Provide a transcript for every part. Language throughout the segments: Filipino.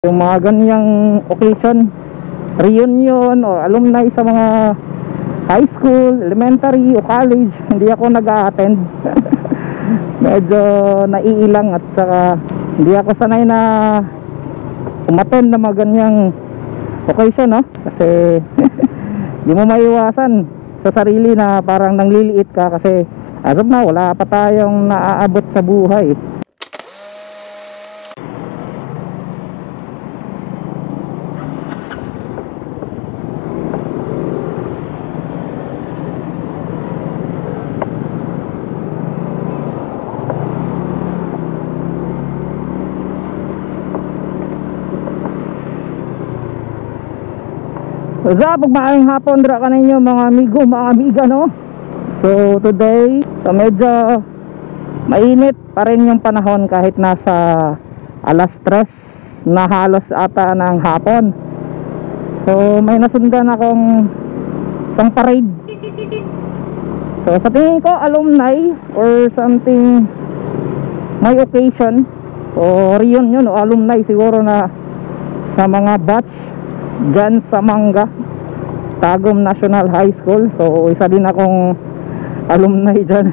Yung mga ganyang occasion, reunion or alumni sa mga high school, elementary o college, hindi ako nag-a-attend. Medyo naiilang at saka hindi ako sanay na umattend na mga ganyang occasion, no? Kasi di mo maiwasan sa sarili na parang nangliliit ka kasi as of now wala pa tayong naaabot sa buhay. Sa pagmaayong hapon dra ka ninyo mga amigo, mga amiga, no? So today, so medyo mainit pa rin yung panahon kahit nasa alas 3 na halos ata ng hapon. So may nasundan akong isang parade. So sa tingin ko alumni or something, may occasion o reunion o alumni siguro na sa mga batch dyan sa Mangga Tagum National High School. So isa din akong alumni dyan.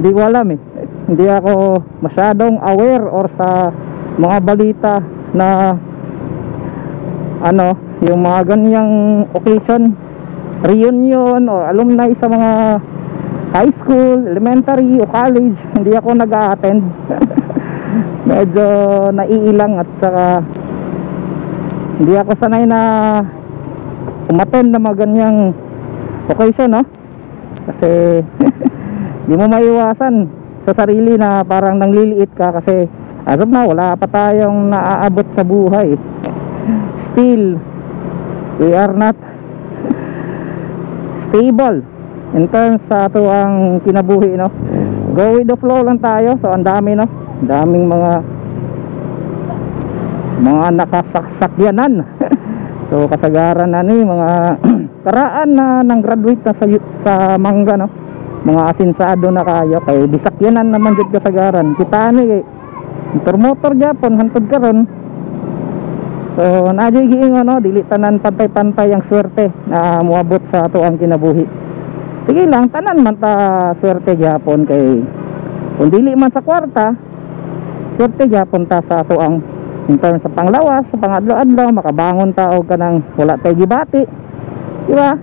Hindi ko alam eh, hindi ako masyadong aware or sa mga balita na ano, yung mga ganyang occasion, reunion or alumni sa mga high school, elementary o college, hindi ako nag-a-attend. Medyo naiilang at saka hindi ako sanay na umattend na mga ganyang occasion, no? Kasi di mo maiwasan sa sarili na parang nangliliit ka kasi as of now wala pa tayong naaabot sa buhay. Still we are not stable in terms sa ito ang kinabuhi, no? Go with the flow lang tayo. So ang dami, no? Daming mga nakasakyanan. So kasagaran na ni mga karaan na nang graduate na sa Mangga, no? Mga asinsado na kayo kay bisakyanan naman jud kasagaran kita ni motor gyapon hantod karon. So nadyo giingon, no, dili tanan pantay-pantay ang swerte na moabot sa ato ang kinabuhi. Sige lang, tanan man ta swerte gyapon kay kung dili man sa kwarta, swerte gyapon ta sa ato ang in terms sa panglawas, sa pangadlaw-adlaw, makabangon ta og kanang wala tay gibati, di ba?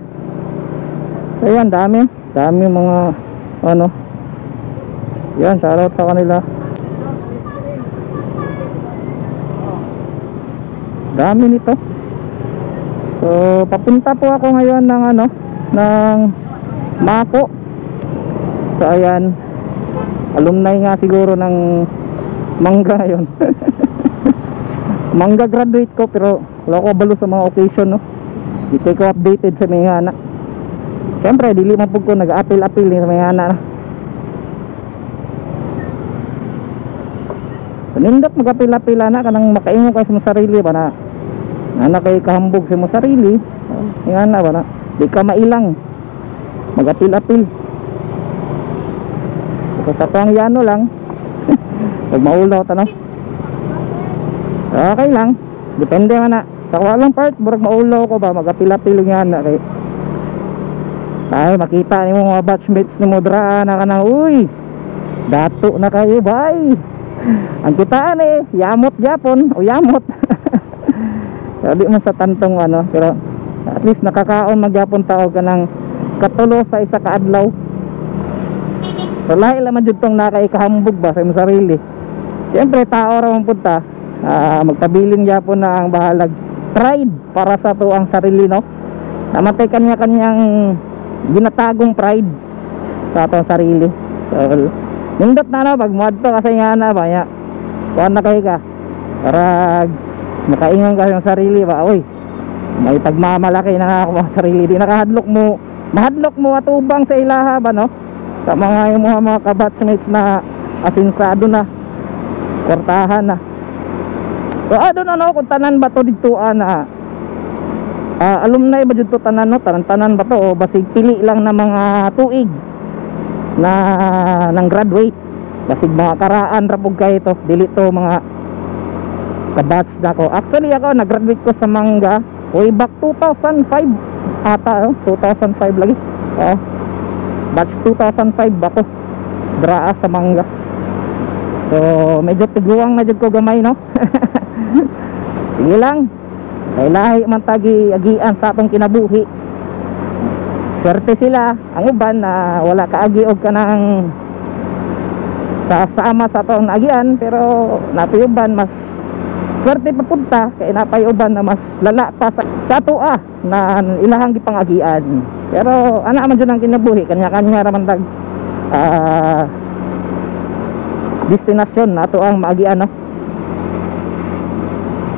So yan, dami mga ano, yan, shoutout sa kanila. Dami nito. So papunta po ako ngayon ng ano, ng Mako. So ayan, alumni nga siguro ng Mangga yun. Mangga graduate ko pero wala ko balo sa mga occasion, no? Di ko updated sa mga anak. Siyempre dili man pud ko nag-apil-apil ni sa mga anak. So nindot mag-apil-apil na kanang makaingon ka sa mo sarili ba na anak kay kahambog sa mo sarili. Nga na ba na di ka mailang mag-apil-apil. So sa pang yano lang pag maulaw ta, no? Okay lang, depende man na sa walang part, burag maulaw ko ba mag-apil-apil nga na kay ay makita ni mo mga batchmates ni mo dra na kanang uy dato na kayo bay. Ang kitaan eh yamot japon o yamot. Sabi man sa tantong ano, pero at least nakakaon magyapon tao kanang katulo sa isa ka adlaw. So lahi lang man jud tong nakaikahambog ba sa imong sarili. Siyempre tao ra man pud ta. Magtabilin yapon na ang bahalag pride para sa to ang sarili, no? Namatay kanyang ginatagong pride sa atong sarili. So nindot na, no, pag muadto kasi nga na ba ya kuan na kay ka para makaingon ka sa sarili ba, oy may pagmamalaki na ako sa sarili, di nakahadlok mo mahadlok mo atubang sa ilaha ba, no? Sa mga mga kabatchmates na asinsado na kwartahan na. So doon ano kung tanan ba to dituan na alumni ba dito tanan, no? Tanan ba to o basig pili lang na mga tuig na nang graduate, basig mga karaan ra pug kay to, dili to mga ka-batch na ako. Actually ako nag-graduate ko sa Manga way back 2005 ata, 2005 lagi. Batch 2005 ako. Draa sa Manga. So medyo tiguang na jud ko gamay, no. Sige lang. Kay lahi man tagi agian sa atong kinabuhi. Swerte sila ang uban na wala kaagi og kanang sama sa atong agian, pero natuyuban mas swerte papunta kay napayuban na mas lala pa sa tua na ilahang gipangagian. Pero ana man jud ang kinabuhi, kanya-kanya ra man tag destinasyon nato ang maagian, no.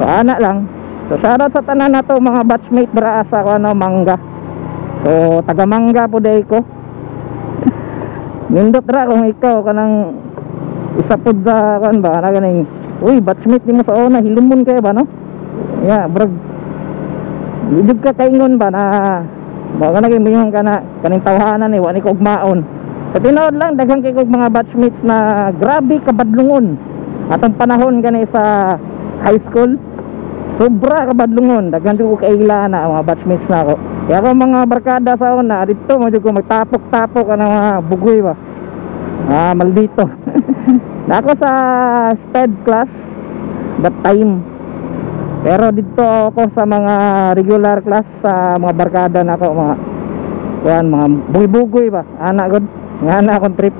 So ana lang. So shoutout sa tanan nato mga batchmate dira sa Manga. So taga Manga po day ko. Nindot ra kung ikaw kanang isa pod sa kan ba na ganing, uy batchmate nimo sa una hilumon kay ba, no. Yeah, brag. Idug ka kaingon ba na mo ka naging ka na kaning tawhanan ni wa ni kog maon. Sa tinuod lang daghang kay kog mga batchmates na grabe kabadlungon atong panahon gani sa high school. Sobra kabadlungon, daghan ko kaila na mga batchmates na ako. Kaya ako mga barkada sa una dito mo ko magtapok-tapok ka ng mga bugoy ba. Maldito. Na ako sa STED class that time. Pero dito ako sa mga regular class sa mga barkada na ako, mga mga bugoy-bugoy ba. Anak god. Nga akong trip.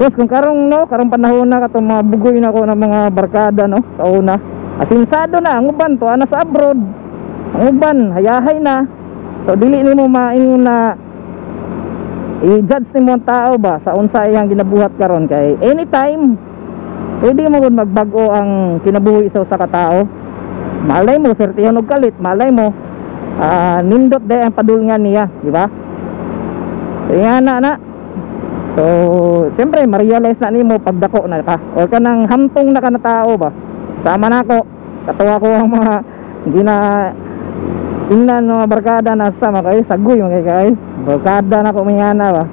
Tapos kung karong panahon na katong mga bugoy na ko ng mga barkada, no, sa una. Asinsado na ang uban to ana sa abroad. Ang uban hayahay na. So dili nimo maingon na i-judge nimo ang tao ba sa unsa iyang ginabuhat karon, kay anytime pwede mo gud magbago ang kinabuhi sa usa ka tao. Malay mo sertihon og kalit, malay mo nindot day ang padulngan niya, di ba? Kaya na. So, siyempre, ma-realize na nimo pagdako na ka o kanang hamtong na ka na tao ba. Sama na ako, katuwa ko ang mga tingnan mga barkada na sama kayo, sagoy mga kayo, barkada na ko mayana ba.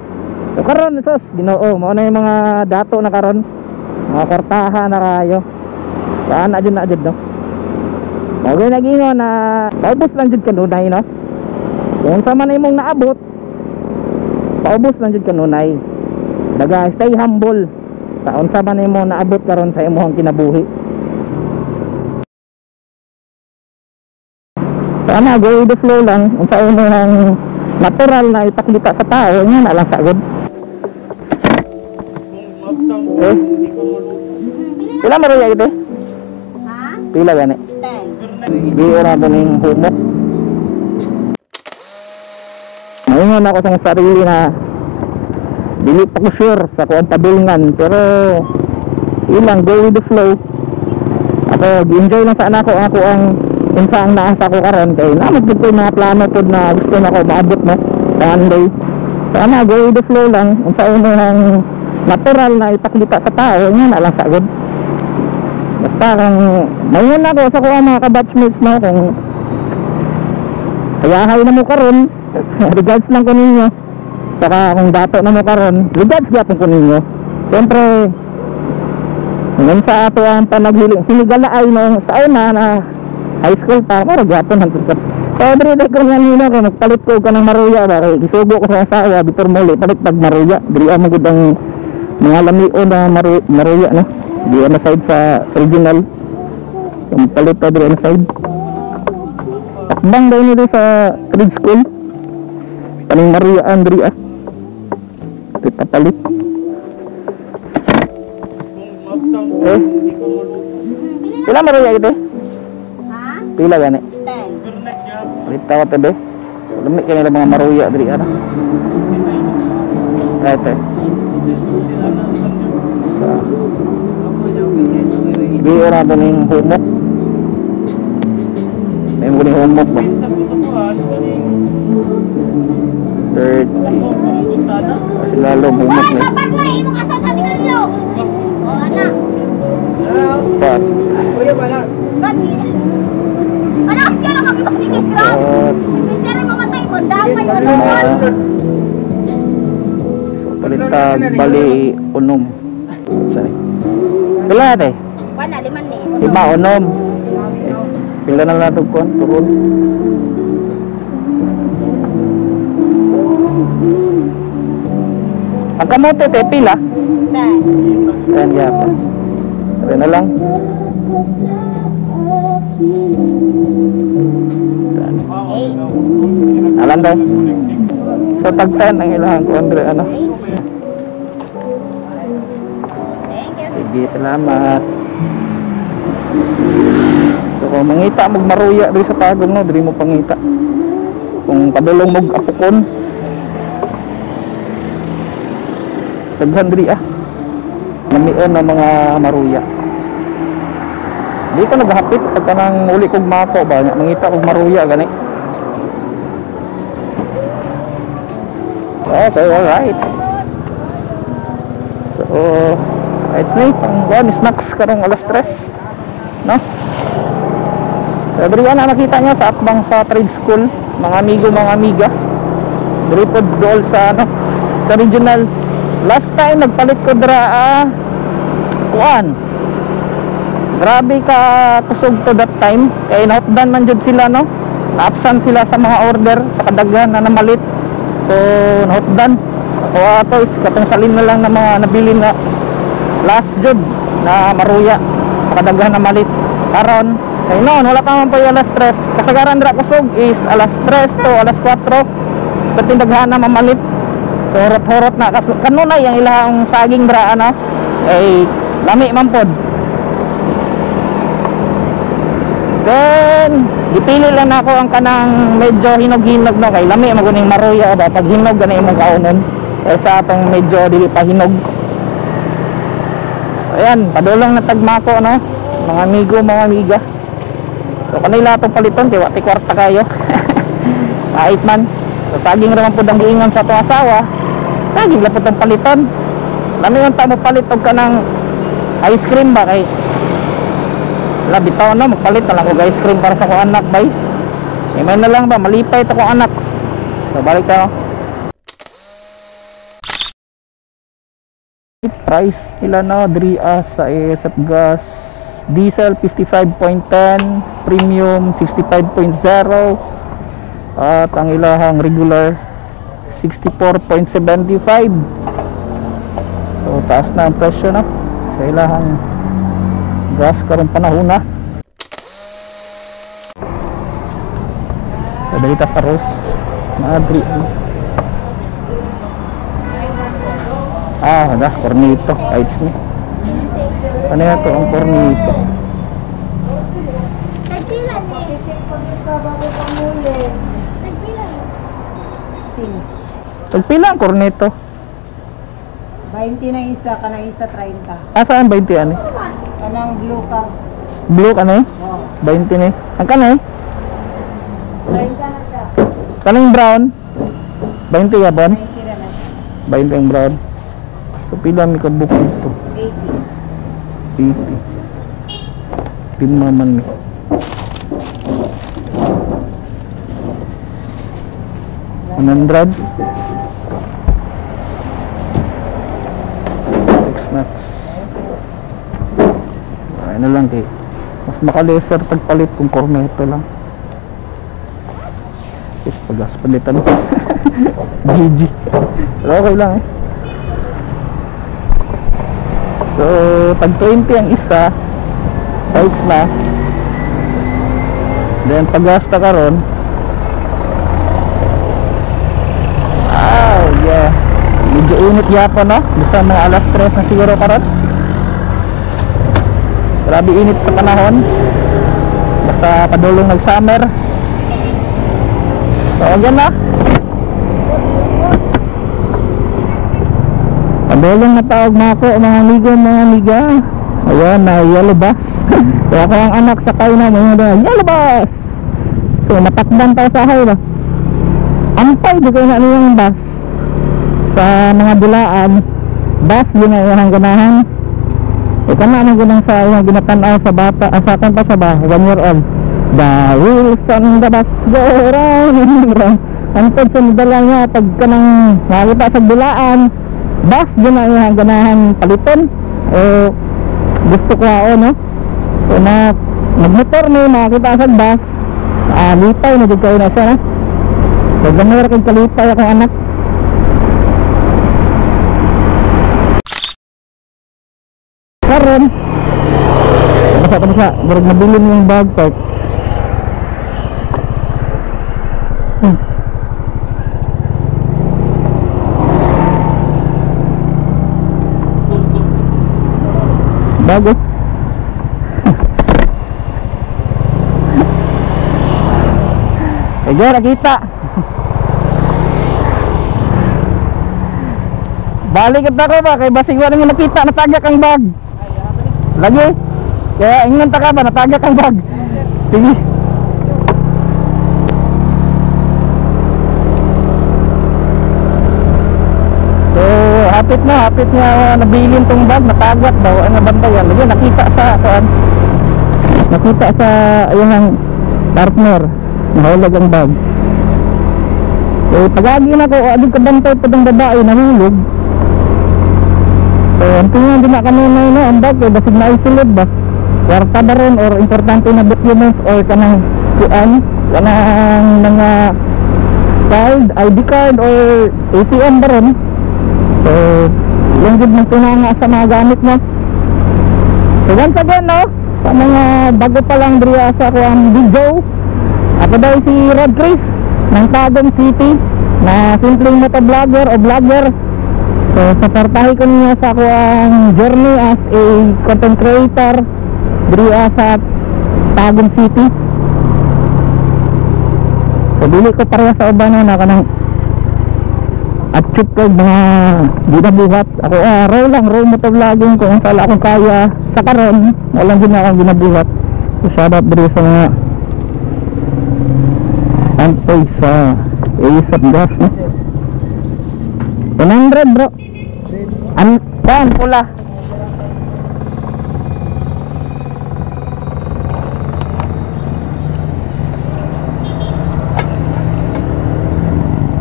So, karon ito, Ginoo, mo na yung mga dato na karon, mga kwartaha na kayo. Saan na dyan, no? Okay, nag-ingon na paubos lang dyan kanunay, no? Kung sama na imong naabot, paubos lang dyan kanunay. Daga stay humble sa unsa man imo naabot karon sa imong kinabuhi. Sana go with the flow lang, unsa imong natural na ipakita sa tao nya na lang sagod. Pila maruya ito? Ha? Pila gani? 10. Di ora mo ning humok. Ngayon ako sa sarili na dili pa ko sure sa kuang padulngan, pero ilang go with the flow. Ako gi-enjoy lang sana ako ang unsa ang naasa ko karon, kay namad gid ko mga plano pod na gusto na ko maabot, no, one day. Sana go with the flow lang, unsa ang natural na ipakita sa tao nya na lang sagod. Basta kung mayon ako sa kuang mga ka-batchmates mo, kung hayahay na mo karon regards lang ko ninyo. Saka kung dato na mo karon, regards gyapon ko ninyo. Siyempre ngayon sa ato ang panaghiling sinigalaay nung sa una na high school pa, mara gyapon hangtod ka. So everyday ko nga nino kay magpalit ko ka ng maruya ba, kay gisugo ko sa asawa before muli palit pag maruya. Diri mo gud ang mga lamion na maruya, no. Di na side sa original. So palit pa diri na side. Takbang daw nito sa grade school. Paling maruya Andrea. Papalit. Pila maruya ito? Ha? Pila gani? 10. Palit tawa to be. Lamig kay nila mga maruya diri ana. Right. Di ora mo ning humok. May mo ning humok ba? 30. Kasi lalo humok na. Pat. Palita bali unom. Sorry. Pila ate? 1 na 5 ni. Lima unom. Pila na lang itong kuwan, turun. Ang kamote, te, pila? 10 yapon. Tara na lang. Alam ba? So tag-10 ang ilang kuandre, ano? Sige, salamat. So kung mangita magmaruya diri sa tagong no, diri mo pangita. Kung padulong mo apukon. Daghan diri namion ng mga maruya. Dito naghapit pagka nang uli kog mako ba, mangita kog maruya gani. Okay, alright. So, right na pang snacks karong alas 3. No? So, diri na nakita nyo sa atbang sa trade school, mga amigo, mga amiga. Diri po dool sa ano, sa regional. Last time nagpalit ko dira kuan. Grabe ka kusog to that time. Kaya inhotdan man jud sila, no? Na-absent sila sa mga order sa kadaghan na namalit. So, nahotdan. O ato is katong salin na lang na mga nabili na last jud na maruya sa kadaghan na malit. Karon, ay noon wala pa man po yung alas 3. Kasagaran dira kusog is alas 3 to alas 4. Pati daghan na mamalit. So, horot-horot na. Kanunay ang ilang saging dira, ano? Ay, lami man pod. Then, dipili lang ako ang kanang medyo hinog-hinog, no? Kay lami maguning maruya ba? Pag hinog, gana imong kaunon. Kaysa atong medyo dili pa hinog. Ayan, padulong na tagmako, no? Mga amigo, mga amiga. So, kanila itong paliton, kaya wati kwarta kayo. Kahit man. So, saging naman po ang giingon sa itong asawa. Saging lang po itong paliton. Lami yung tamo palit o ka ng ice cream ba? Kay labitaw na, magpalit na lang og ice cream para sa kong anak, bay. May na lang ba, malipay ito kong anak. So, balik tayo. Price nila na, diri sa SF gas. Diesel 55.10, premium 65.0, at ang ilahang regular 64.75. So taas na ang presyo na sa ilahang gas karong panahon na. So dito sa Ros Madri. Ada cornito kahit ni. Ano yan ito ang cornito? Tagpila ang cornito? 20 na isa, kanang isa 30. Saan 20 ano? Kanang blue ka. Blue ka na eh? Oo. 20 na eh? Ang ka na eh? 30 na siya. Kanang brown? 20 ka bon? 20 na na. 20 ang brown. So pila may kabuk ito? 80. 80. Lima man eh. $100. Snacks. Ay na lang kay mas makaleser pagpalit kung cornetto lang. Pagas palitan. GG. Pero okay lang eh. So tag 20 ang isa, bites na. Then pagasta ka ron, yeah, medyo init yapon, no? Basta mga alas 3 na siguro karon. Grabe init sa panahon. Basta padulong nag summer. So again na, padulong na tawag na ako mga amigo, mga amiga. Ayan na yellow bus. Kaya ako ang anak sakay na mga yellow bus. So natakdan tayo sa hay ba? Ampay di ko na yung bus sa mga dulaan. Bus yun ang ihang ganahan. Ito na ang gunang sa ihang ginatanaw sa bata. Sa akin pa sa ba, 1 year old. The wheels on the bus go round and round. Ang pod sa nidala niya pag ka nang makita sa dulaan, bus yun ang ihang ganahan paliton. O gusto ko no? So na nagmotor ni makita sa bus, lipay na di kayo na siya na. So gamay kag kalipay akong anak. Karon basta pa siya, murag nabilin yung bag part. Bago. Ayo nakita. Balik kita ko ba kay basig wala nga nakita natagak ang bag. Lagi. Kaya ingon ta ka ba natagak ang bag. Sige. So hapit na nabilin tong bag natagak daw ang bantayan. Lagi nakita sa kuan. Nakita sa ayang partner nahulog ang bag. So pagagi na ko ading kabantay padang babae nahulog. So ang tingin din na kanunay na ang bag kay basig na isulod ba kwarta ba ron or importante na documents or kanang kuan kanang mga card, ID card or ATM ba ron. So yung gud man tinanga sa mga gamit mo. So once again no sa mga bago pa lang driya sa kuan video, ako daw si Rod Chris ng Tagum City na simpleng motovlogger o vlogger. So supportahin ko niya sa ako ang journey as a content creator diri sa Tagum City. So dili ko pareha sa uban na kanang achieve ko mga ginabuhat. Ako raw motovlogging kung saan akong kaya sa karon walang akong ginabuhat. So shout out diri sa mga antay sa ASAP gas no? 100 bro. Pan pula.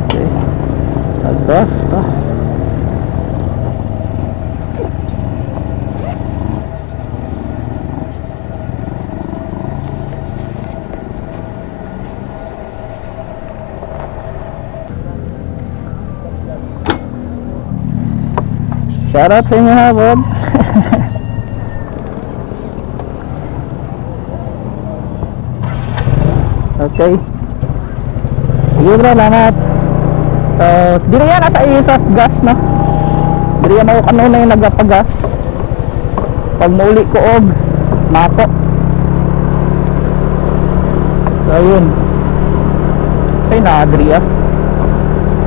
Okay. Agas ka. Shoutout sa inyo ha, Bob. Okay. Sige bro, salamat. So, diri yan nasa isap gas no. Diri yan ako kanuna yung nagapagas. Pag mauli ko og mato. So yun. Say na diri ah.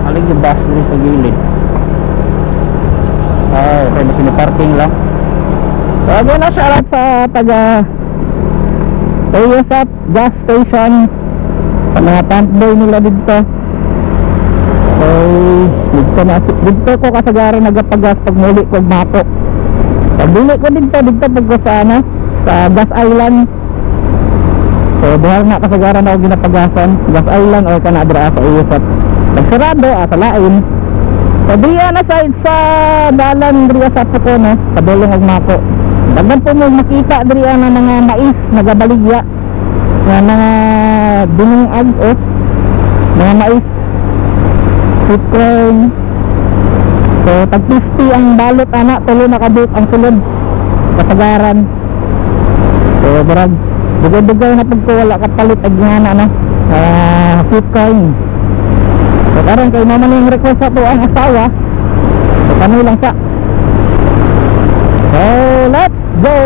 Aling yung bus diri sa gilid. Okay, may parking lang. So again na shoutout sa taga ASAP gas station sa mga pump boy nila dito. So dito ko kasagaran nagapagas pag muli ko mato. Pag dili ko dito pag ko sa ano sa Gas Island. So dahil na kasagaran ako ginapagasan Gas Island o kanadra sa ASAP nagsarado sa lain. So diya na side sa dalan diya sa Puko no, sa Dolong ug Mako. Daghan po mo makita diya na mga mais nagabaligya. Nga mga binungag mga mais. Sweet corn. So tag 50 ang balot ana, tulo na kabuk ang sulod. Kasagaran. So barag dugay-dugay na pagko wala kapalit ag nga na sweet corn. So karon kay mama ning request ato ang asawa. So kami lang sa. So let's go.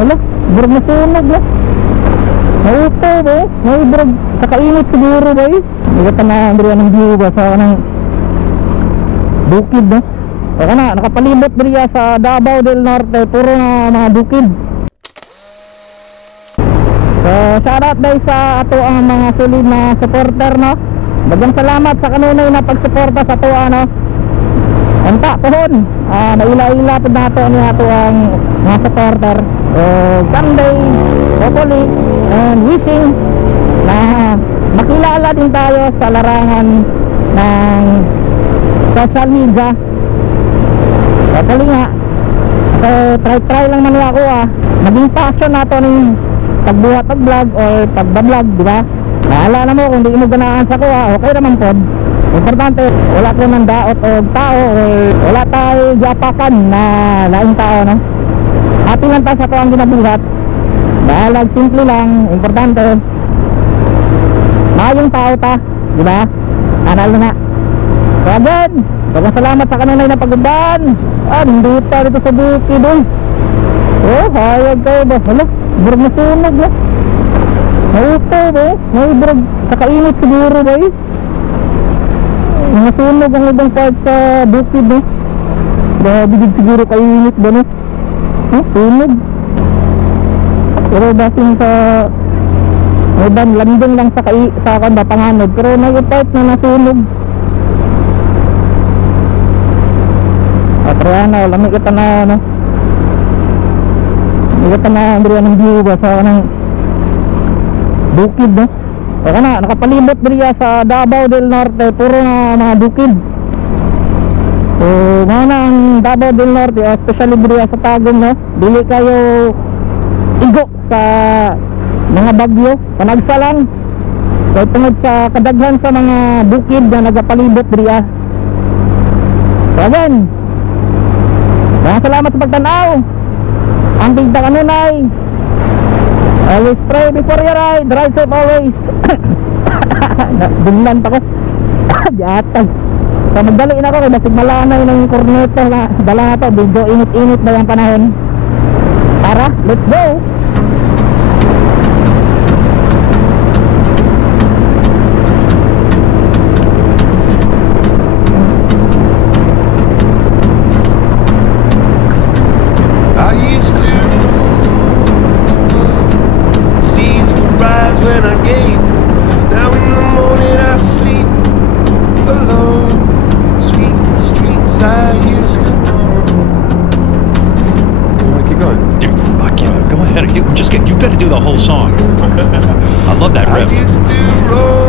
Hala, burog na sunog na. Naupo ba? Burog sa kainit siguro ba eh. Hindi ka na andriya ng view ba sa kanang bukid no. O kana nakapalibot diriya sa Davao del Norte puro nga mga bukid. So shoutout dahil sa ato ang mga solid na supporter no. Daghang salamat sa kanunay na pagsuporta sa ato ano. Anta pohon naila-ila pud nato ni ato ang mga supporter. Someday hopefully and wishing na makilala din tayo sa larangan ng social media. Hopefully nga So try lang man ako naging passion nato ng pagbuhat ng vlog or pagbablog, di ba? Naalala mo kung di mo ganaan sa ko okay naman pod. Importante wala ko ng daot o tao or wala tayo giapakan na laing tao, no? Happy lang tayo sa to ang ginabuhat. Bahalag simple lang, importante mayong tao ta, di ba? Analo na. So again, salamat sa kanunay na pagubaan. Hindi pa dito sa bukid doon. Oh, hayag kayo ba? Hala, burog na sunog na. Naupo ba? Burog sa kainit siguro ba eh. Nasunog ang ibang part sa bukid, no? Bigid siguro kainit ba, no? Sunog. Pero basin sa ibang landing lang sa kanda panganod. Pero may part na nasunog. Pero lamig kita na, no? Lamig kita na ng view ba sa kanang bukid, no? O kana, nakapalibot diriya sa Davao del Norte, puro na mga bukid. So, mga na ang Davao del Norte, especially diriya sa Tagum, no? Dili kayo igo sa mga bagyo, panagsa lang. So, tungod sa kadaghan sa mga bukid na nagapalibot diriya. So, again, salamat sa pagtanaw. Ang tigda kanunay. Always pray before you ride. Drive safe always. Dunlan pa ko. Jatay. So magdali na ako kaya basig malanay ng korneto na dala na to. Medyo init-init ba yung panahon. Tara, let's go. I used to seas would rise when I gave. Now in the morning I sleep alone. Sweep the streets I used to know. You wanna keep going? Dude, fuck yeah. Go ahead. You gotta do the whole song. I love that I riff. used to roll